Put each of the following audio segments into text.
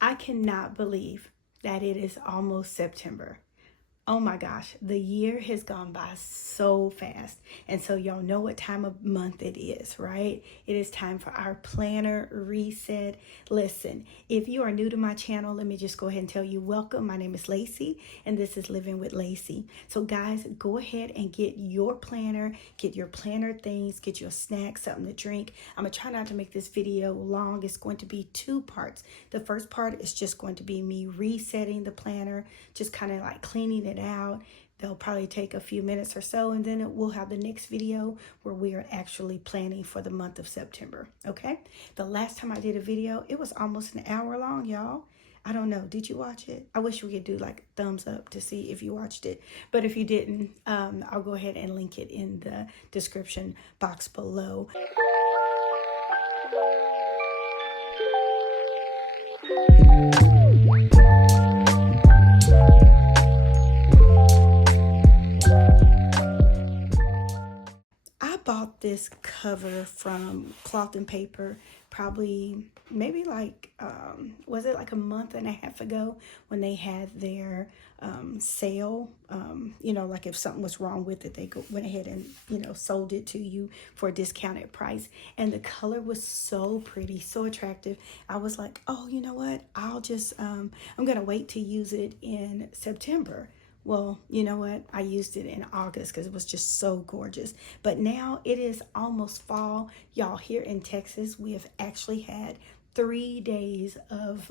I cannot believe that it is almost September. Oh my gosh, the year has gone by so fast. And so y'all know what time of month it is, right? It is time for our planner reset. Listen, if you are new to my channel, let me just go ahead and tell you welcome. My name is Lacey and this is Living with Lacey. So guys, go ahead and get your planner things, get your snacks, something to drink. I'm gonna try not to make this video long. It's going to be two parts. The first part is just going to be me resetting the planner, just kind of like cleaning it out. They'll probably take a few minutes or so, and then we'll have the next video where we are actually planning for the month of September. Okay, the last time I did a video, it was almost an hour long, y'all. I don't know, did you watch it? I wish we could do like thumbs up to see if you watched it, but if you didn't, I'll go ahead and link it in the description box below. Bought this cover from Cloth and Paper probably maybe like was it like a month and a half ago when they had their sale. You know, like if something was wrong with it, they went ahead and, you know, sold it to you for a discounted price, and the color was so pretty, so attractive. I was like, oh, you know what, I'll just I'm gonna wait to use it in September. Well, you know what? I used it in August because it was just so gorgeous. But now it is almost fall. Y'all, here in Texas, we have actually had 3 days of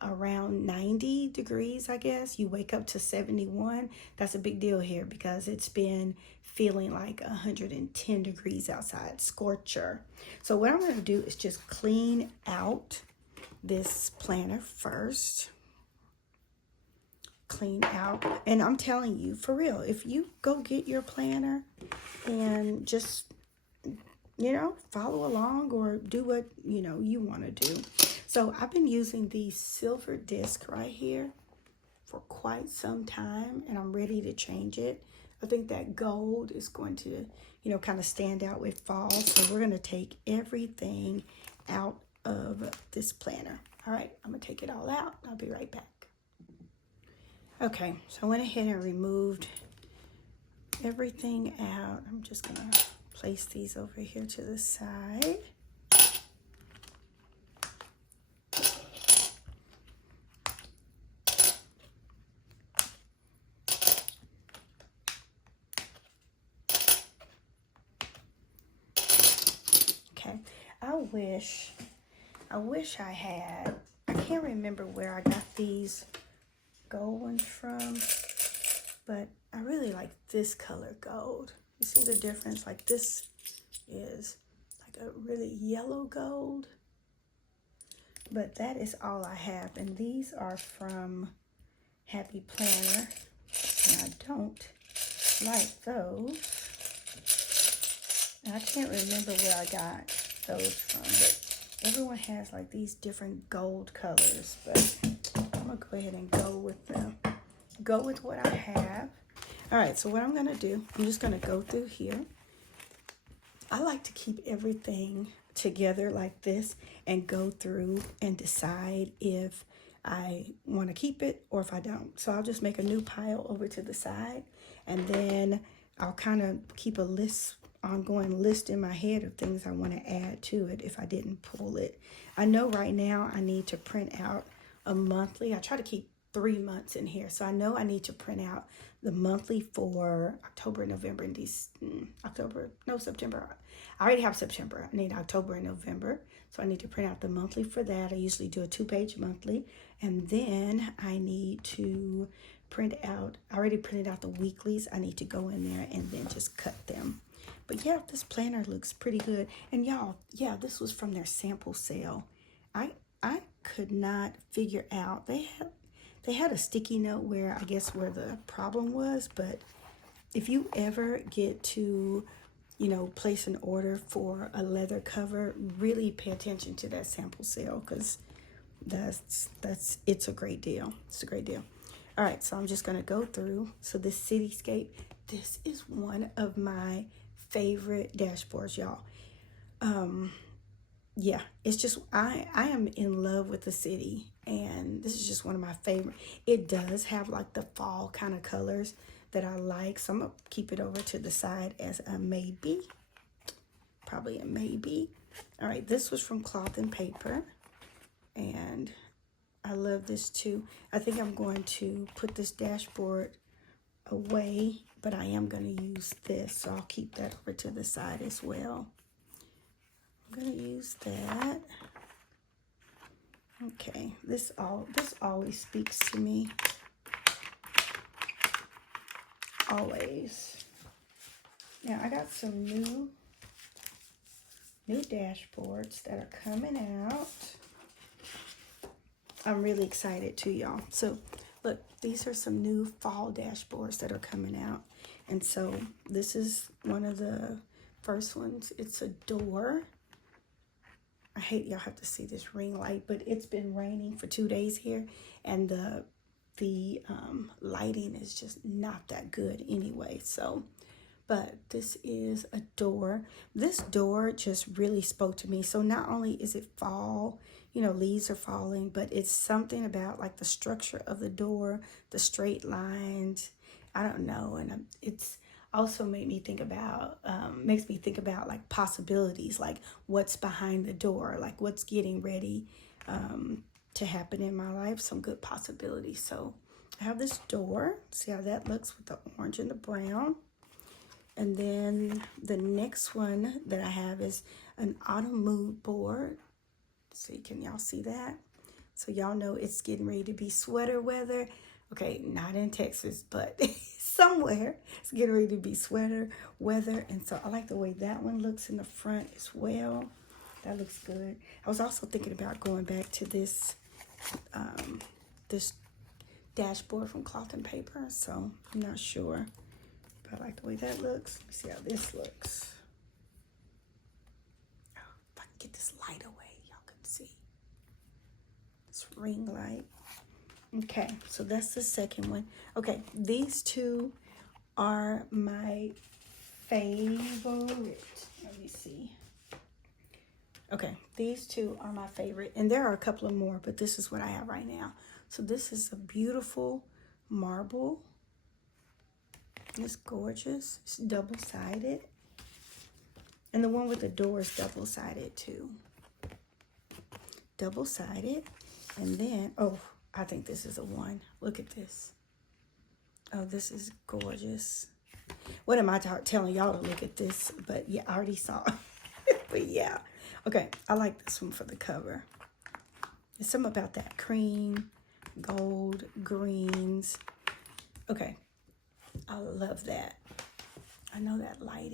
around 90 degrees, I guess. You wake up to 71. That's a big deal here because it's been feeling like 110 degrees outside, scorcher. So what I'm going to do is just clean out this planner first. Clean out, and I'm telling you, for real, if you go get your planner and just, you know, follow along or do what, you know, you want to do. So I've been using the silver disc right here for quite some time, and I'm ready to change it. I think that gold is going to, you know, kind of stand out with fall. So we're going to take everything out of this planner. All right, I'm gonna take it all out. I'll be right back. Okay, so I went ahead and removed everything out. I'm just gonna place these over here to the side. Okay, I wish I had, I can't remember where I got these gold ones from, but I really like this color gold. You see the difference? Like this is like a really yellow gold, but that is all I have, and these are from Happy Planner, and I don't like those. And I can't remember where I got those from, but everyone has like these different gold colors, but I'm gonna go ahead and go with what I have. All right, so what I'm gonna do, I'm just gonna go through here. I like to keep everything together like this and go through and decide if I want to keep it or if I don't. So I'll just make a new pile over to the side, and then I'll kind of keep a ongoing list in my head of things I want to add to it if I didn't pull it. I know right now I need to print out a monthly. I try to keep 3 months in here, so I know I need to print out the monthly for October, November, and September. I already have September. I need October and November, so I need to print out the monthly for that. I usually do a 2-page monthly, and then I need to print out, I already printed out the weeklies. I need to go in there and then just cut them. But yeah, this planner looks pretty good. And y'all, yeah, this was from their sample sale. I could not figure out, they had a sticky note where, I guess, where the problem was. But if you ever get to, you know, place an order for a leather cover, really pay attention to that sample sale, because it's a great deal. It's a great deal. All right, so I'm just gonna go through. So this cityscape, this is one of my favorite dashboards, y'all. yeah, it's just, I am in love with the city, and this is just one of my favorite. It does have like the fall kind of colors that I like, so I'm gonna keep it over to the side as a maybe, probably a maybe. All right, this was from Cloth and Paper, and I love this too. I think I'm going to put this dashboard away, but I am going to use this, so I'll keep that over to the side as well. I'm going to use that. Okay, this always speaks to me. Always. Now I got some new dashboards that are coming out. I'm really excited too, y'all. So look, these are some new fall dashboards that are coming out. And so this is one of the first ones. It's a door. I hate y'all have to see this ring light, but it's been raining for 2 days here, and the lighting is just not that good anyway. So, but this is a door. This door just really spoke to me. So not only is it fall, you know, leaves are falling, but it's something about like the structure of the door, the straight lines. I don't know, and it's also makes me think about like possibilities, like what's behind the door, like what's getting ready to happen in my life, some good possibilities. So I have this door. See how that looks with the orange and the brown. And then the next one that I have is an autumn mood board. See, can y'all see that? So y'all know it's getting ready to be sweater weather. Okay, not in Texas, but somewhere it's getting ready to be sweater weather. And so I like the way that one looks in the front as well. That looks good. I was also thinking about going back to this this dashboard from Cloth and Paper. So I'm not sure, but I like the way that looks. Let me see how this looks. Oh, if I can get this light away, y'all can see. This ring light. Okay, so that's the second one. Okay, these two are my favorite. Let me see. Okay, these two are my favorite, and there are a couple of more, but this is what I have right now. So this is a beautiful marble. It's gorgeous. It's double-sided. And the one with the door is double-sided too. Double-sided. And then, oh, I think this is a one. Look at this. Oh, this is gorgeous. What am I telling y'all to look at this? But yeah, I already saw it. But yeah. Okay, I like this one for the cover. There's something about that cream, gold, greens. Okay, I love that. I know that light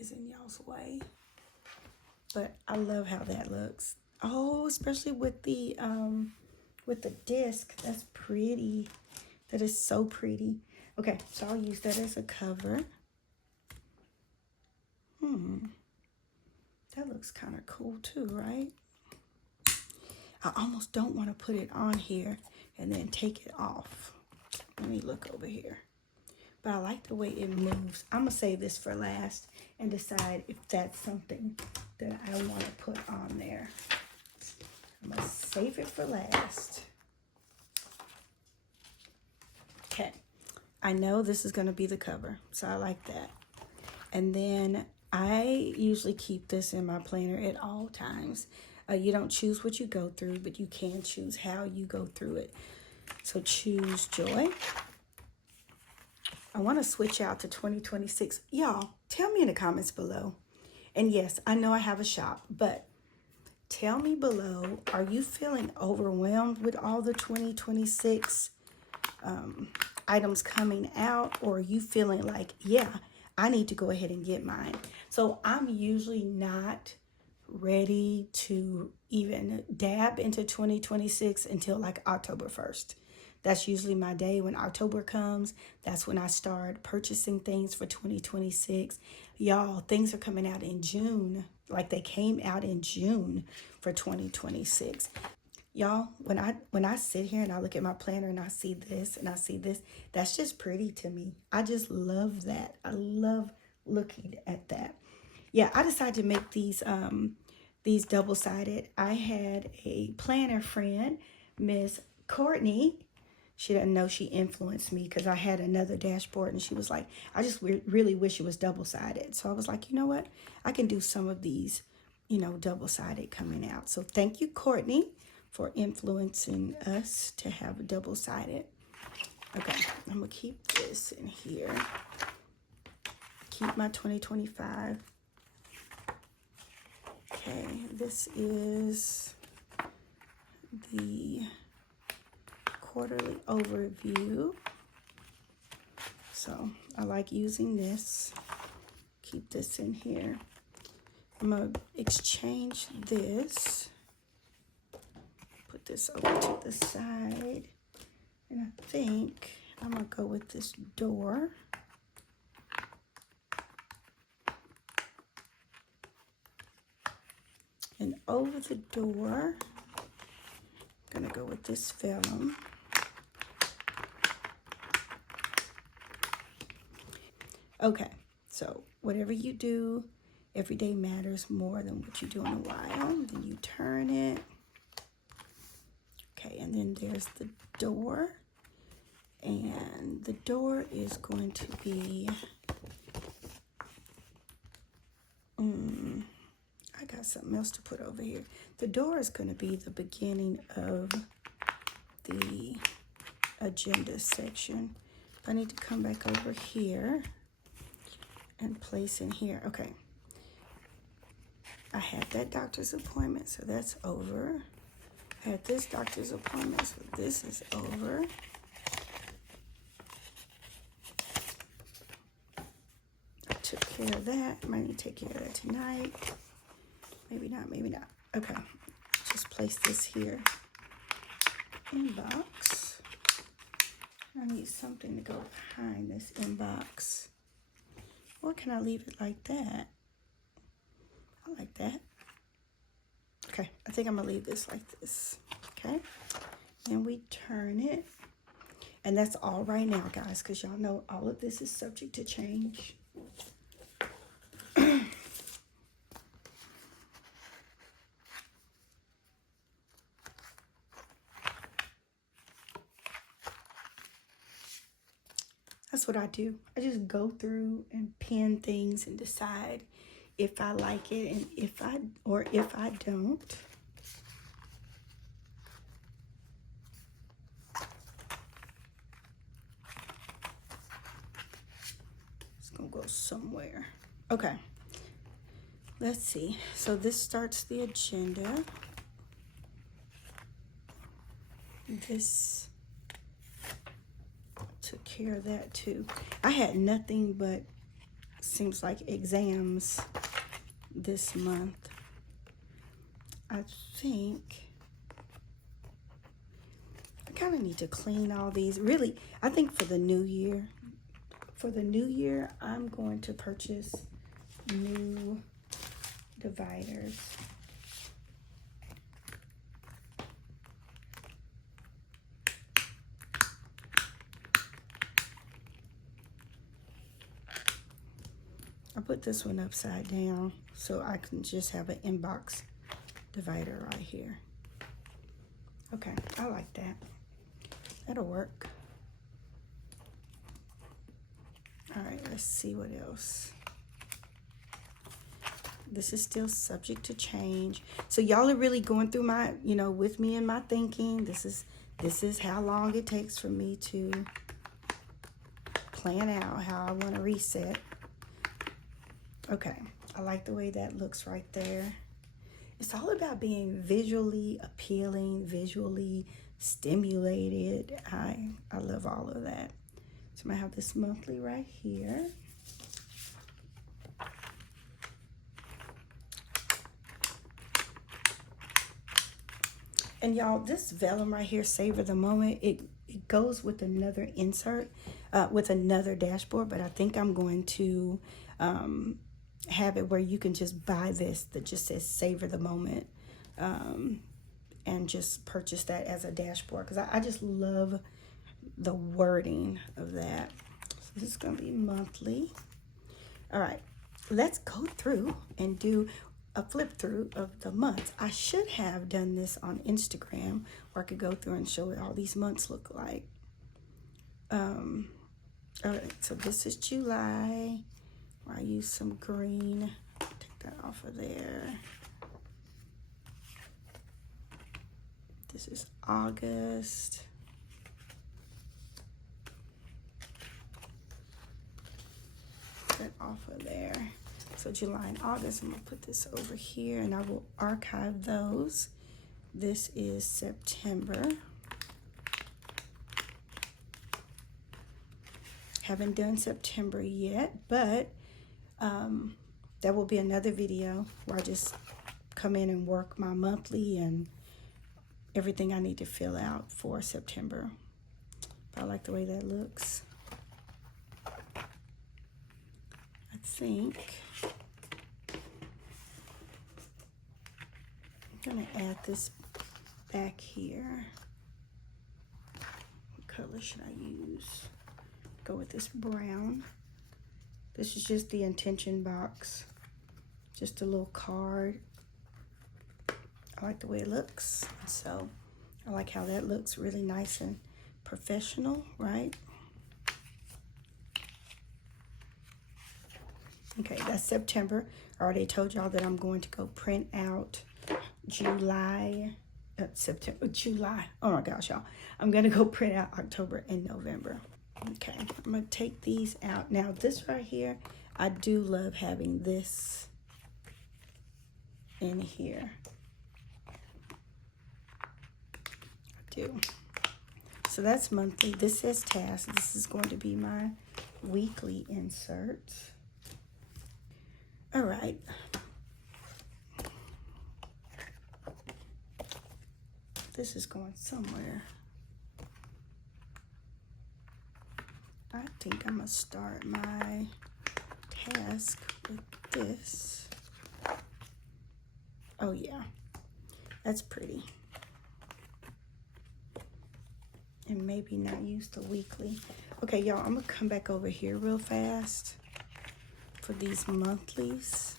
is in y'all's way. But I love how that looks. Oh, especially with the disc. That's pretty. That is so pretty. Okay, so I'll use that as a cover. That looks kind of cool too, right? I almost don't want to put it on here and then take it off. Let me look over here. But I like the way it moves. I'm going to save this for last and decide if that's something that I want to put on there. I'm going to save it for last. Okay. I know this is going to be the cover, so I like that. And then I usually keep this in my planner at all times. You don't choose what you go through, but you can choose how you go through it. So choose joy. I want to switch out to 2026. Y'all, tell me in the comments below. And yes, I know I have a shop, but tell me below, are you feeling overwhelmed with all the 2026 items coming out? Or are you feeling like, yeah, I need to go ahead and get mine? So I'm usually not ready to even dab into 2026 until like October 1st. That's usually my day. When October comes, that's when I start purchasing things for 2026. Y'all, things are coming out in June. Like they came out in June for 2026. Y'all, when I sit here and I look at my planner and I see this and I see this, that's just pretty to me. I just love that. I love looking at that. Yeah, I decided to make these these double-sided. I had a planner friend, Miss Courtney. She didn't know she influenced me because I had another dashboard, and she was like, I just really wish it was double-sided. So I was like, you know what? I can do some of these, you know, double-sided coming out. So thank you, Courtney, for influencing us to have a double-sided. Okay, I'm going to keep this in here. Keep my 2025. Okay, this is the quarterly overview. So I like using this. Keep this in here. I'm going to exchange this. Put this over to the side. And I think I'm going to go with this door. And over the door, I'm going to go with this vellum. Okay, so whatever you do, every day matters more than what you do in a while. Then you turn it. Okay, and then there's the door. And the door is going to be, I got something else to put over here. The door is going to be the beginning of the agenda section. I need to come back over here and place in here. Okay. I had that doctor's appointment, so that's over. I had this doctor's appointment, so this is over. I took care of that. I might need to take care of that tonight. Maybe not, maybe not. Okay, just place this here. Inbox. I need something to go behind this inbox. Or can I leave it like that? I like that. Okay, I think I'm gonna leave this like this. Okay, and we turn it. And that's all right now, guys, because y'all know all of this is subject to change. That's what I do. I just go through and pin things and decide if I like it and if I don't. It's gonna go somewhere. Okay. Let's see. So this starts the agenda. This took care of that too. I had nothing but seems like exams this month. I think I kind of need to clean all these. Really, I think for the new year, I'm going to purchase new dividers. I put this one upside down so I can just have an inbox divider right here. Okay, I like that. That'll work. All right, let's see what else. This is still subject to change. So y'all are really going through my, with me and my thinking. This is how long it takes for me to plan out how I want to reset. Okay, I like the way that looks right there. It's all about being visually appealing, visually stimulated. I love all of that. So I'm gonna have this monthly right here. And y'all, this vellum right here, Savor the Moment, it goes with another insert, with another dashboard, but I think I'm going to have it where you can just buy this that just says Savor the Moment, and just purchase that as a dashboard, because I just love the wording of that. So this is going to be monthly. All right, let's go through and do, a flip through of the months. I should have done this on Instagram where I could go through and show what all these months look like. All right, so this is July. I use some green. Take that off of there. This is August. That off of there. So July and August, I'm gonna put this over here and I will archive those. This is September. Haven't done September yet, but that will be another video where I just come in and work my monthly and everything I need to fill out for September. I like the way that looks. I think I'm gonna add this back here. What color should I use? Go with this brown. This is just the intention box. Just a little card. I like the way it looks. So I like how that looks, really nice and professional, right? Okay, that's September. I already told y'all that I'm going to go print out July. Oh my gosh, y'all. I'm going to go print out October and November. Okay, I'm going to take these out. Now, this right here, I do love having this in here. I do. So that's monthly. This says tasks. This is going to be my weekly inserts. All right. This is going somewhere. I think I'm gonna start my task with this. Oh yeah, that's pretty. And maybe not use the weekly. Okay, y'all, I'm gonna come back over here real fast for these monthlies.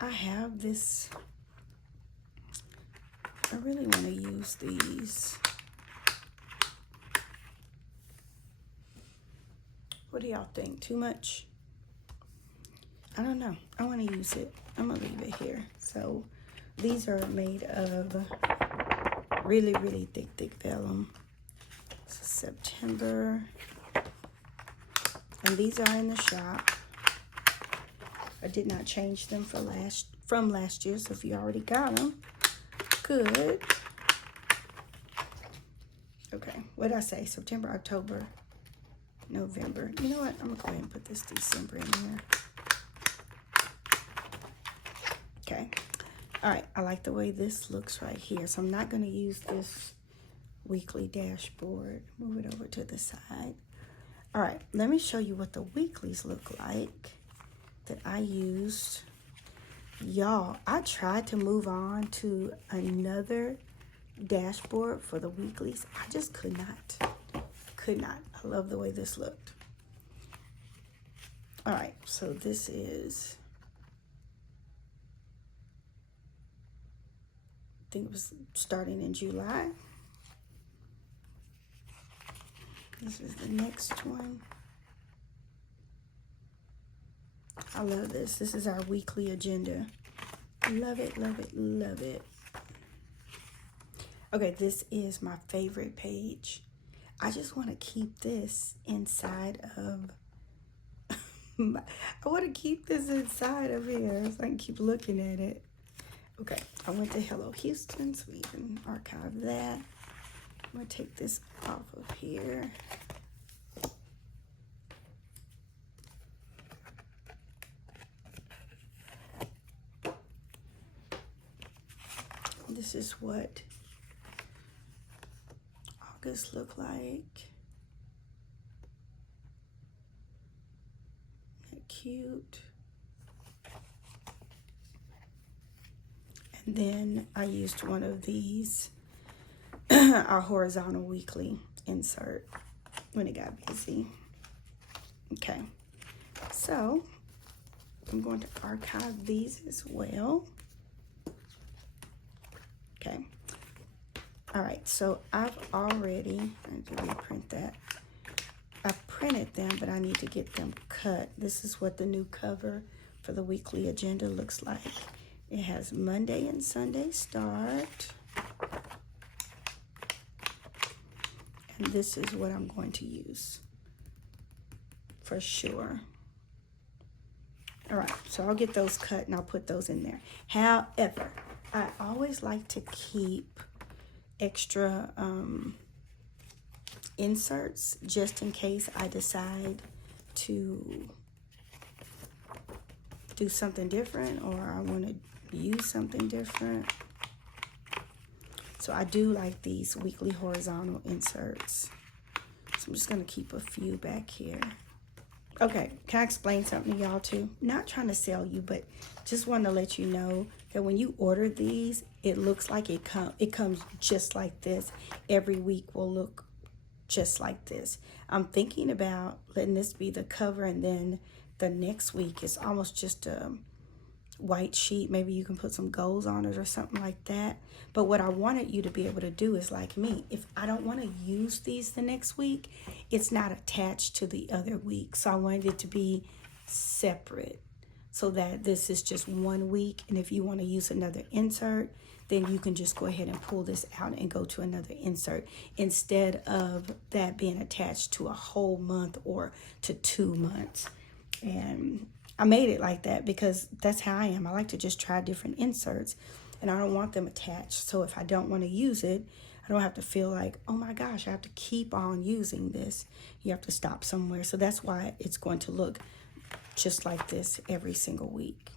I have this. I really want to use these. What do y'all think? Too much? I don't know. I want to use it. I'm going to leave it here. So these are made of really, really thick vellum. So September. And these are in the shop. I did not change them from last year. So if you already got them, good. Okay. What did I say? September, October, November. You know what? I'm going to go ahead and put this December in here. Okay. All right. I like the way this looks right here. So I'm not going to use this weekly dashboard. Move it over to the side. All right. Let me show you what the weeklies look like that I used. Y'all, I tried to move on to another dashboard for the weeklies. I just could not. I love the way this looked. All right, so this is, I think it was starting in July. This is the next one. I love this. This is our weekly agenda. Love it, love it, love it. Okay, this is my favorite page. I just want to keep this inside of I want to keep this inside of here so I can keep looking at it. Okay, I went to Hello Houston, so we can archive that. I'm going to take this off of here. This is what August look like. Isn't that cute? And then I used one of these, our horizontal weekly insert when it got busy. Okay, so I'm going to archive these as well. Okay. All right, so I've already, I need to reprint that. I printed them, but I need to get them cut. This is what the new cover for the weekly agenda looks like. It has Monday and Sunday start. And this is what I'm going to use for sure. All right, so I'll get those cut and I'll put those in there. However, I always like to keep extra inserts just in case I decide to do something different or I want to use something different. So I do like these weekly horizontal inserts. So I'm just going to keep a few back here. Okay, can I explain something to y'all too? Not trying to sell you, but just want to let you know that when you order these, it looks like it comes just like this. Every week will look just like this. I'm thinking about letting this be the cover, and then the next week is almost just a white sheet. Maybe you can put some goals on it or something like that. But what I wanted you to be able to do is like me. If I don't want to use these the next week, it's not attached to the other week. So I wanted it to be separate so that this is just 1 week. And if you want to use another insert, then you can just go ahead and pull this out and go to another insert instead of that being attached to a whole month or to 2 months. And I made it like that because that's how I am. I like to just try different inserts and I don't want them attached. So if I don't want to use it, I don't have to feel like, oh my gosh, I have to keep on using this. You have to stop somewhere. So that's why it's going to look just like this every single week.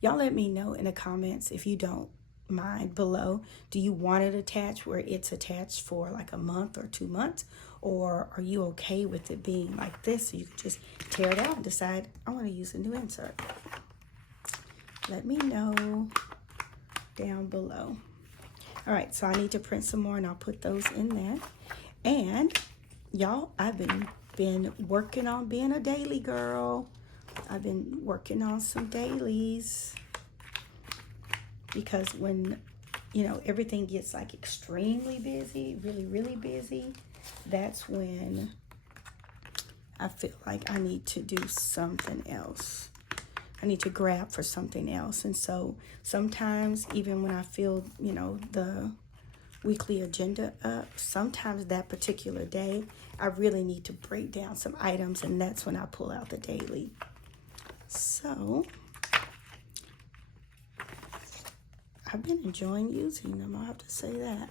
Y'all let me know in the comments if you don't mind below. Do you want it attached where it's attached for like a month or 2 months? Or are you okay with it being like this? So you can just tear it out and decide, I want to use a new insert. Let me know down below. All right, so I need to print some more and I'll put those in there. And y'all, I've been working on being a daily girl. I've been working on some dailies because when, you know, everything gets like extremely busy, really busy, that's when I feel like I need to do something else. I need to grab for something else. And so sometimes even when I feel, you know, the weekly agenda up, sometimes that particular day, I really need to break down some items, and that's when I pull out the daily. So I've been enjoying using them, I'll have to say that.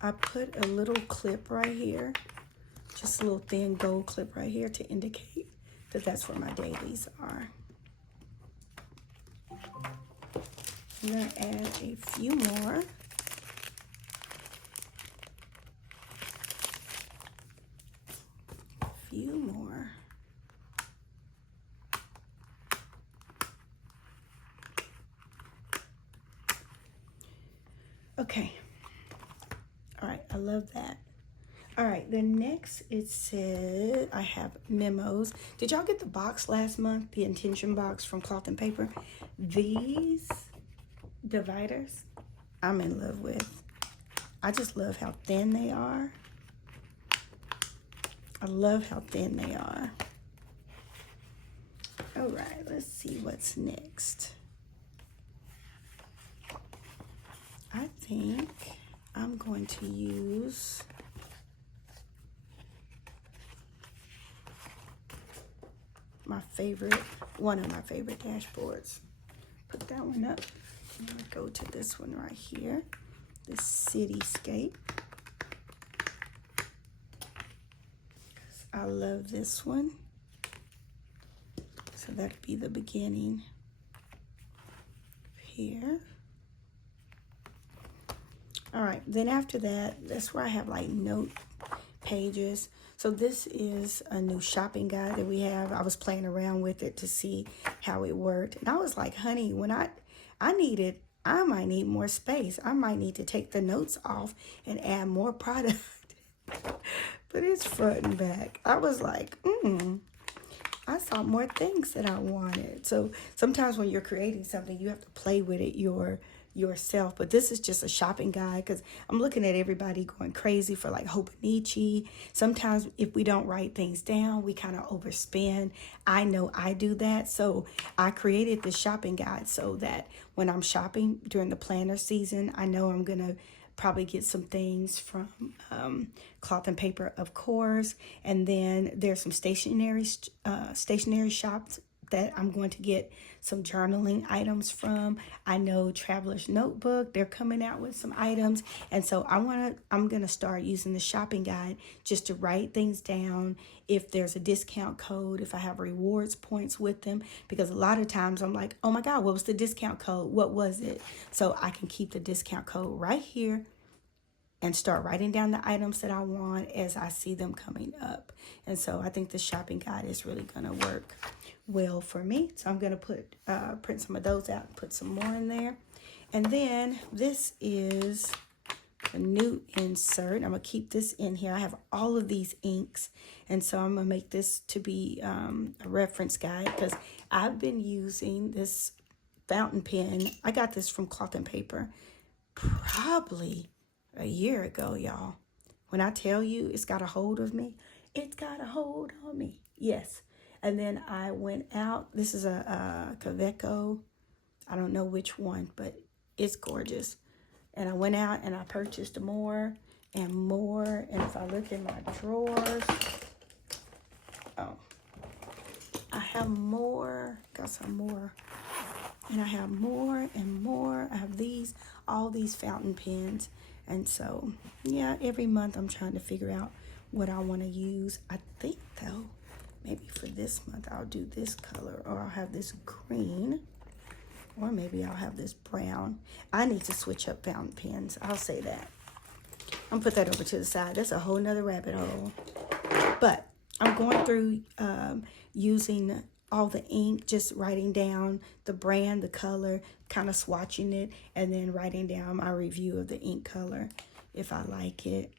I put a little clip right here, just a little thin gold clip right here to indicate that that's where my dailies are. I'm going to add a few more. Okay. All right, I love that. All right, the next, it said I have memos. Did y'all get the box last month, the intention box from Cloth and Paper? These dividers, I'm in love with. I just love how thin they are. I love how thin they are. All right, let's see what's next. I think I'm going to use my favorite, one of my favorite dashboards. Put that one up. I'm gonna go to this one right here, this cityscape. I love this one. So that'd be the beginning here. All right, then after that, that's where I have like note pages. So this is a new shopping guide that we have. I was playing around with it to see how it worked. And I was like, honey, when I might need more space. I might need to take the notes off and add more product. But it's front and back. I was like, I saw more things that I wanted. So sometimes when you're creating something, you have to play with it yourself. But this is just a shopping guide because I'm looking at everybody going crazy for like Hobonichi. Sometimes if we don't write things down, we kind of overspend. I know I do that. So I created this shopping guide so that when I'm shopping during the planner season, I know I'm going to probably get some things from Cloth and Paper, of course, and then there's some stationery shops that I'm going to get some journaling items from. I know Traveler's Notebook, they're coming out with some items, and so I'm gonna start using the shopping guide just to write things down. If there's a discount code, if I have rewards points with them, because a lot of times I'm like, oh my God, what was the discount code? What was it? So I can keep the discount code right here and start writing down the items that I want as I see them coming up. And so I think the shopping guide is really going to work well for me. So I'm going to print some of those out and put some more in there. And then this is a new insert. I'm going to keep this in here. I have all of these inks. And so I'm going to make this to be a reference guide because I've been using this fountain pen. I got this from Cloth and Paper probably a year ago, y'all. When I tell you it's got a hold of me, it's got a hold on me. Yes. And then I went out. This is a Kaveco. I don't know which one, but it's gorgeous. And I went out and I purchased more and more. And if I look in my drawers, oh, I have more. Got some more. And I have more and more. I have all these fountain pens. And so, yeah, every month I'm trying to figure out what I want to use. I think, though, maybe for this month I'll do this color, or I'll have this green, or maybe I'll have this brown. I need to switch up fountain pens. I'll say that. I'm put that over to the side. That's a whole nother rabbit hole. But I'm going through using all the ink, just writing down the brand, the color, kind of swatching it, and then writing down my review of the ink color if I like it.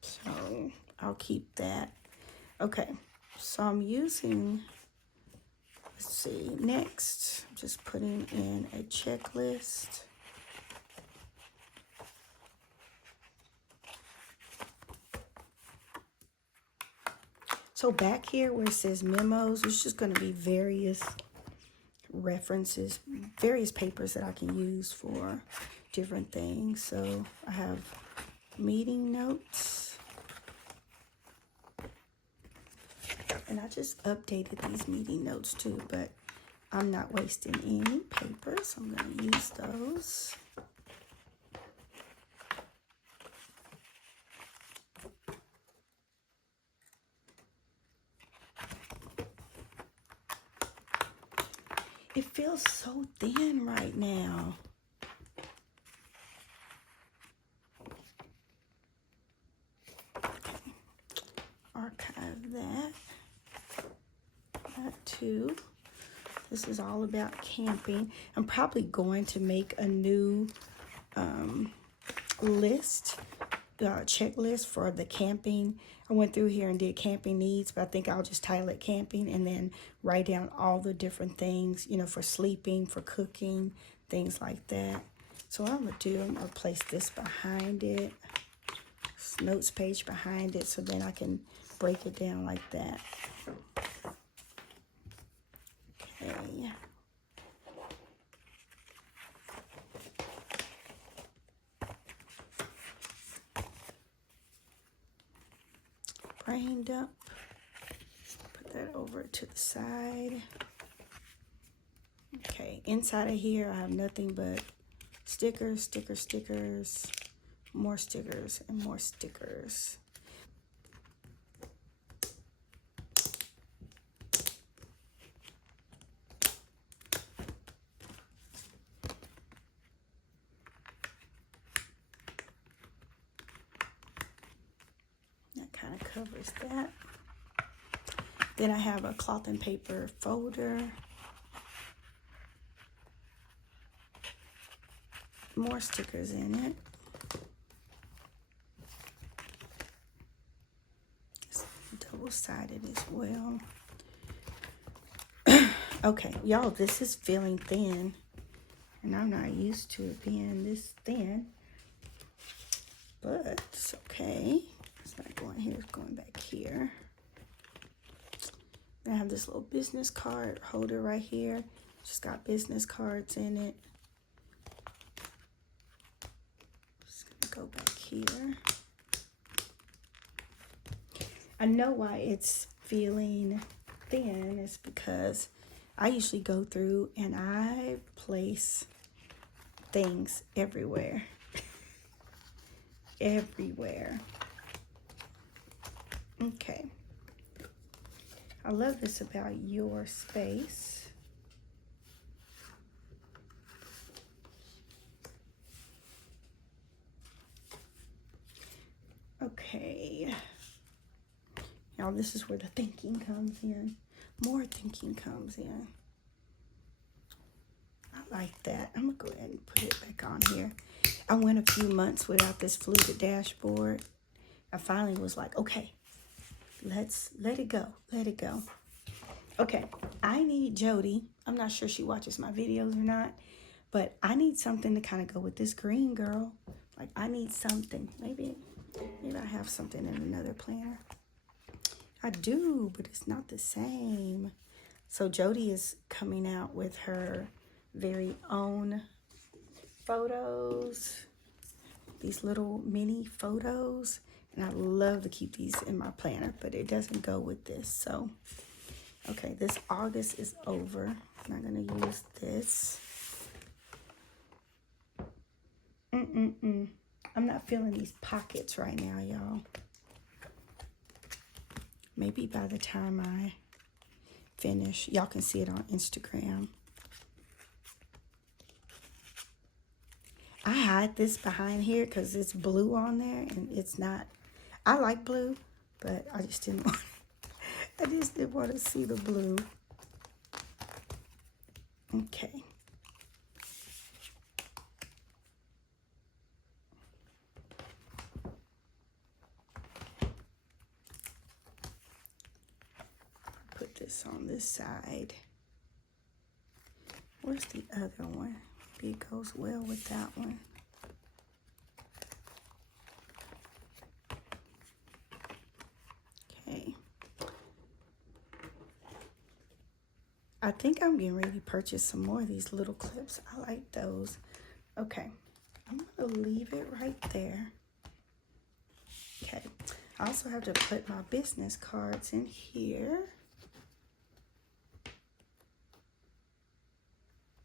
So I'll keep that. Okay, so I'm using, let's see, next, I'm just putting in a checklist. So back here where it says memos, it's just going to be various references, various papers that I can use for different things. So I have meeting notes. And I just updated these meeting notes too, but I'm not wasting any paper, so I'm going to use those. It feels so thin right now. Okay. Archive that. That too. This is all about camping. I'm probably going to make a new list, checklist for the camping. I went through here and did camping needs, but I think I'll just title it camping and then write down all the different things, you know, for sleeping, for cooking, things like that. So what I'm going to do, I'm going to place this behind it, this notes page behind it, so then I can break it down like that. Okay. Brain dump. Put that over to the side. Okay, inside of here I have nothing but stickers, stickers, stickers, more stickers, and more stickers. That kind of covers that. Then I have a Cloth and Paper folder. More stickers in it. It's double-sided as well. Okay, y'all, this is feeling thin. And I'm not used to it being this thin. But it's okay. It's not going here, it's going back here. I have this little business card holder right here. Just got business cards in it. Just gonna go back here. I know why it's feeling thin. It's because I usually go through and I place things everywhere. Everywhere. Okay. I love this about your space. Okay. Now this is where the thinking comes in. More thinking comes in. I like that. I'm gonna go ahead and put it back on here. I went a few months without this fluted dashboard. I finally was like, okay, let's let it go. Let it go. Okay, I need Jody. I'm not sure she watches my videos or not, but I need something to kind of go with this green, girl. Like, I need something. Maybe I have something in another planner. I do, but it's not the same. So Jody is coming out with her very own photos. These little mini photos. And I love to keep these in my planner, but it doesn't go with this. So, okay, this August is over. I'm not going to use this. I'm not feeling these pockets right now, y'all. Maybe by the time I finish, y'all can see it on Instagram. I hide this behind here because it's blue on there, and it's not. I like blue, but I just didn't want. I just didn't want to see the blue. Okay. Put this on this side. Where's the other one? Maybe it goes well with that one. Okay. I think I'm getting ready to purchase some more of these little clips. I like those. Okay. I'm going to leave it right there. Okay. I also have to put my business cards in here.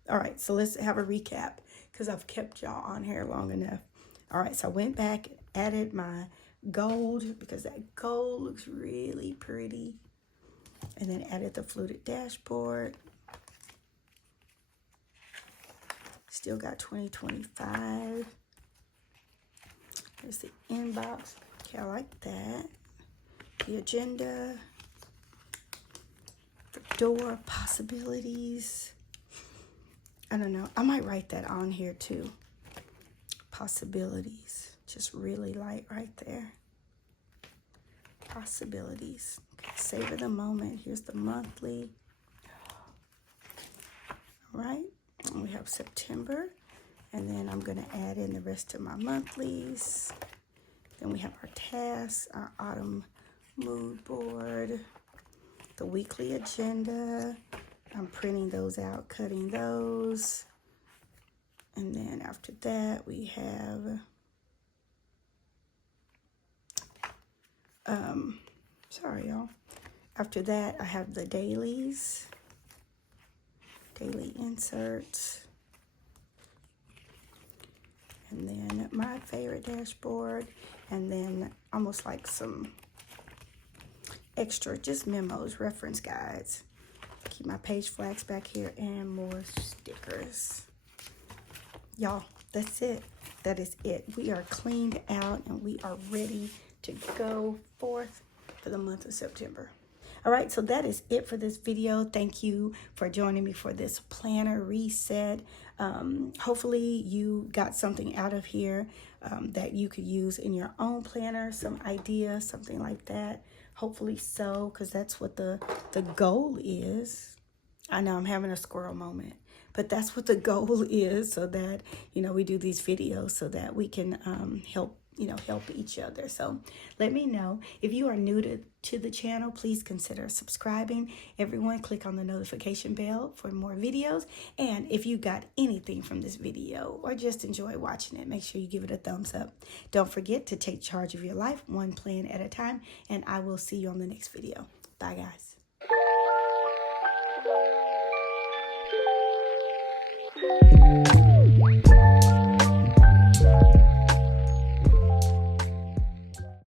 All right, so let's have a recap because I've kept y'all on here long enough. All right, so I went back, added my gold because that gold looks really pretty. And then added the fluted dashboard. Still got 2025. There's the inbox. Okay, I like that. The agenda. The door possibilities. I don't know. I might write that on here too. Possibilities. Just really light right there. Possibilities. Okay, savor the moment. Here's the monthly. All right. And we have September. And then I'm going to add in the rest of my monthlies. Then we have our tasks, our autumn mood board, the weekly agenda. I'm printing those out, cutting those. And then after that, we have, sorry, y'all. After that, I have the dailies, daily inserts. And then my favorite dashboard. And then almost like some extra, just memos, reference guides. Keep my page flags back here and more stickers. Y'all, that's it. That is it. We are cleaned out and we are ready to go forth for the month of September. All right, so that is it for this video. Thank you for joining me for this planner reset. Hopefully you got something out of here that you could use in your own planner, some idea, something like that. Hopefully so, because that's what the goal is. I know I'm having a squirrel moment, but that's what the goal is, so that, we do these videos so that we can help each other. So let me know. If you are new to the channel, please consider subscribing. Everyone, click on the notification bell for more videos. And if you got anything from this video or just enjoy watching it, make sure you give it a thumbs up. Don't forget to take charge of your life, one plan at a time, and I will see you on the next video. Bye, guys.